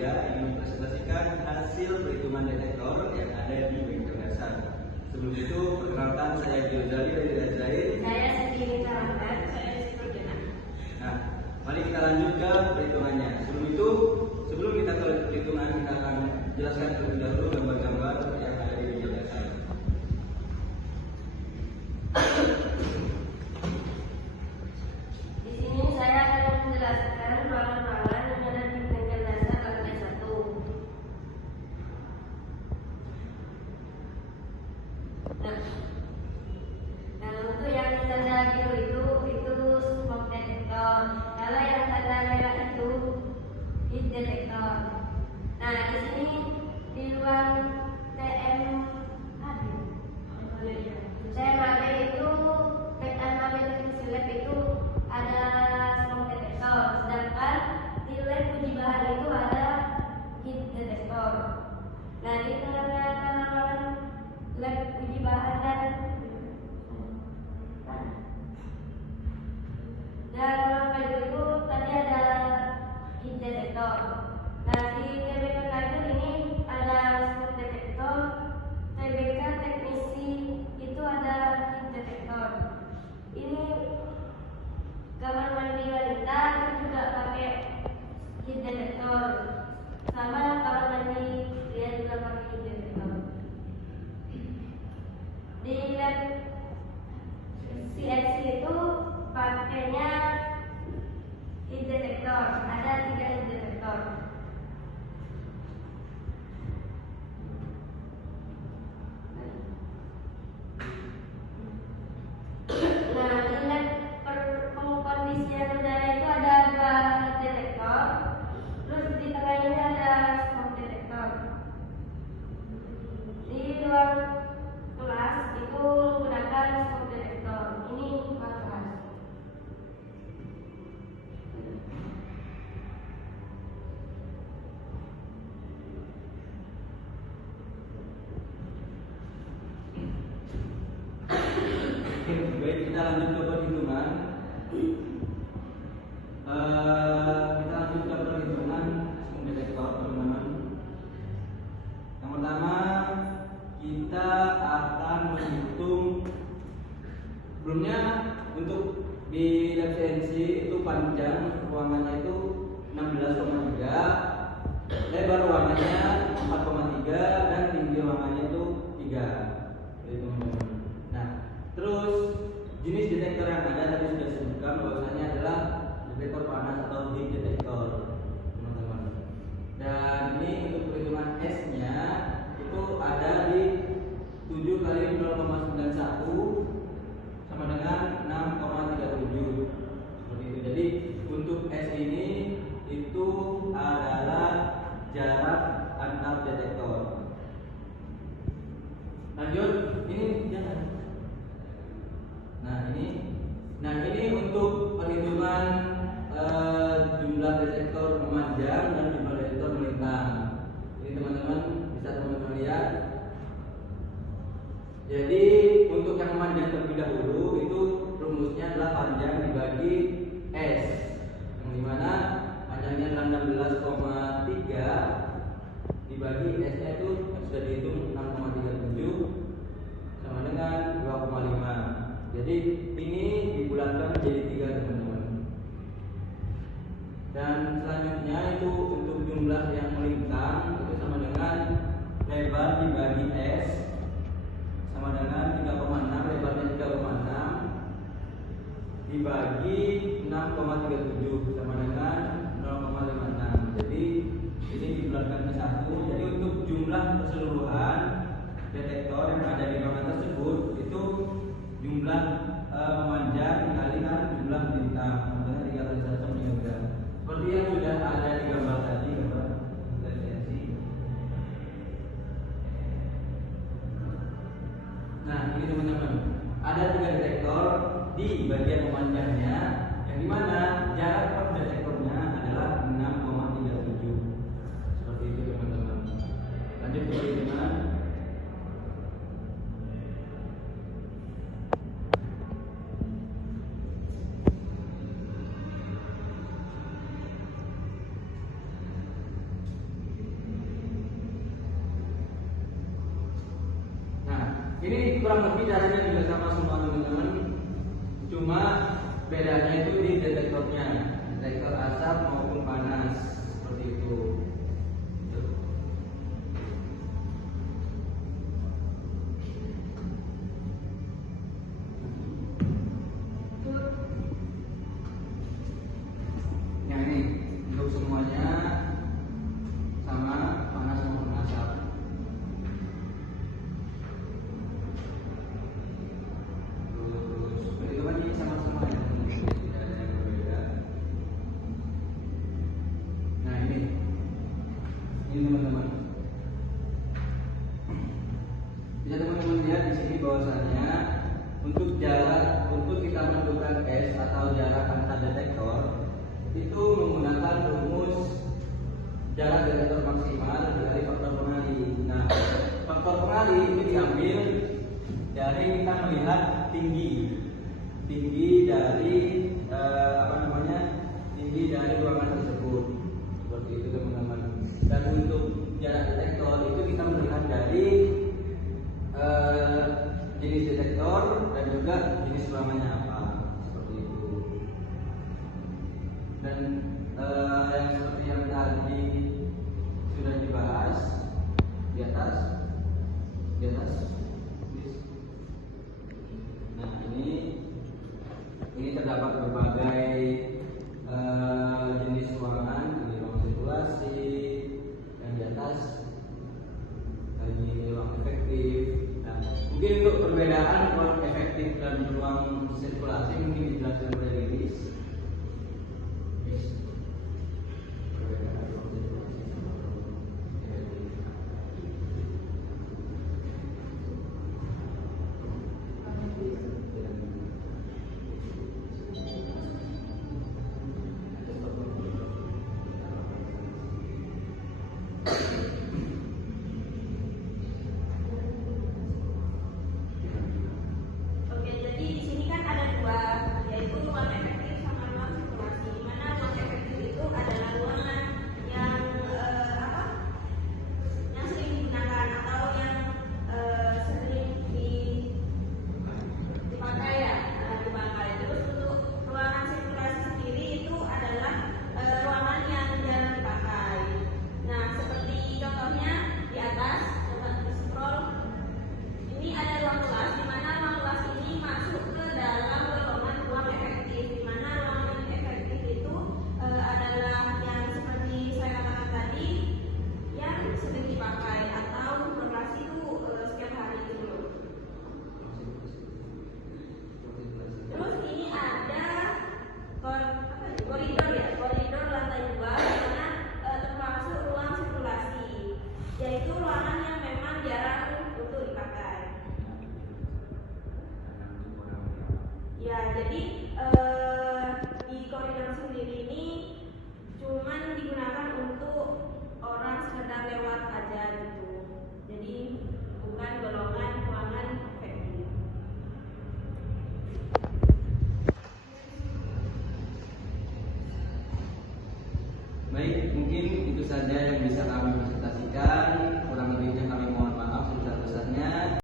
3 ingin mempresentasikan hasil perhitungan detektor yang ada di bengkel dasar. Sebelum itu, perkenalkan saya Giozali dari Razain. Saya Siti Salambat, saya Siti. Nah, mari kita lanjut ke perhitungannya. Sebelum kita ke perhitungan, kita akan jelaskan terlebih dahulu gambar-gambar yang ada di bengkel dasar. Di sini saya akan menjelaskan ruangan-ruangan yang ada di bengkel dasar lantai 1. Nah, untuk yang tanda biru itu smoke detector. Kalau yang tanda merah itu heat detector. Nah, di sini di ruang TMAB itu TMAB Technician Lab itu ada smoke detector, sedangkan di lab uji bahan itu ada heat detector. Nah, di tengah-tengah lab uji bahan dan ruang kayu itu tadi ada heat detector. Nah, di TBK kayu ini ada smoke detector, TBK teknisi itu ada heat detector. Ini kamar mandi wanita itu juga pakai heat detector, sama kamar mandi dia juga pakai heat detector. Di lab CNC itu pakainya heat detector, ada 3 heat detector. Nah, di lab pengkondisian udara itu ada 2 heat detector, terus di tengah ini ada smoke detector. Di ruang kelas itu menggunakan smoke detector. Ini ruang kelas. Baik, kita lanjut ke perhitungan. Kita lanjut ke perhitungan smoke detector, teman-teman. Yang pertama, kita akan menghitung. Sebelumnya, untuk di lab CNC itu panjang ruangannya itu 16,3, lebar ruangannya 4,3, dan tinggi ruangannya itu 3. Jadi, teman-teman. Nah, terus jenis detektor yang ada tadi sudah disebutkan bahwasanya adalah detektor panas atau heat detector, teman-teman. Dan ini untuk perhitungan S-nya itu ada di 7 kali 0,91 sama dengan 6,37 seperti itu. Jadi untuk S ini itu adalah jarak antar detektor. Lanjut, ini jangan. Nah ini untuk perhitungan jumlah detektor memanjang dan jumlah detektor melintang. Ini teman-teman bisa teman-teman lihat. Jadi untuk yang memanjang terlebih dahulu itu rumusnya adalah panjang dibagi S, yang dimana panjangnya adalah 16,3 dibagi S-nya itu sudah dihitung 6,37 sama dengan 2,5. Jadi ini dibulatkan menjadi 3, teman-teman. Dan selanjutnya itu untuk jumlah yang melintang itu sama dengan lebar dibagi S sama dengan 3,6, lebarnya 3,6 dibagi 6,37 sama dengan 0,56. Jadi ini dibulatkan ke 1. Jadi untuk jumlah keseluruhan detektor yang ada di ruangan tersebut itu jumlah memanjang dikalikan jumlah melintang, makanya 3 kali 1 sama dengan 3. Seperti yang sudah ada di gambar tadi, gambar referensi. Nah, ini teman-teman, ada 3 detektor di bagian memanjangnya, yang dimana jarak per detektornya adalah 6,37. Seperti itu, teman-teman. Lanjut ke perhitungan. Ini kurang lebih caranya juga sama semua teman-teman, cuma bedanya itu di detektornya, detektor asap maupun panas seperti itu. Yang ini untuk semuanya sama panas maupun asap. Terus begitu kan ini sama semua ya, tidak ada yang berbeda. Nah ini teman-teman. Bisa teman-teman lihat di sini bahwasanya untuk kita menentukan S atau jarak antar detektor itu menggunakan rumus jarak detektor maksimal dari faktor pengali. Nah, faktor pengali itu diambil dari kita melihat tinggi dari tinggi dari ruangan tersebut, seperti itu teman-teman. Dan untuk jarak detektor itu kita melihat dari jenis detektor dan juga jenis ruangannya apa, seperti itu. Dan yang seperti yang tadi sudah dibahas di atas. Nah ini terdapat berbagai jenis ruangan, ini ruang sirkulasi, yang di atas ini ruang efektif. Nah, mungkin untuk perbedaan ruang efektif dan ruang sirkulasi mungkin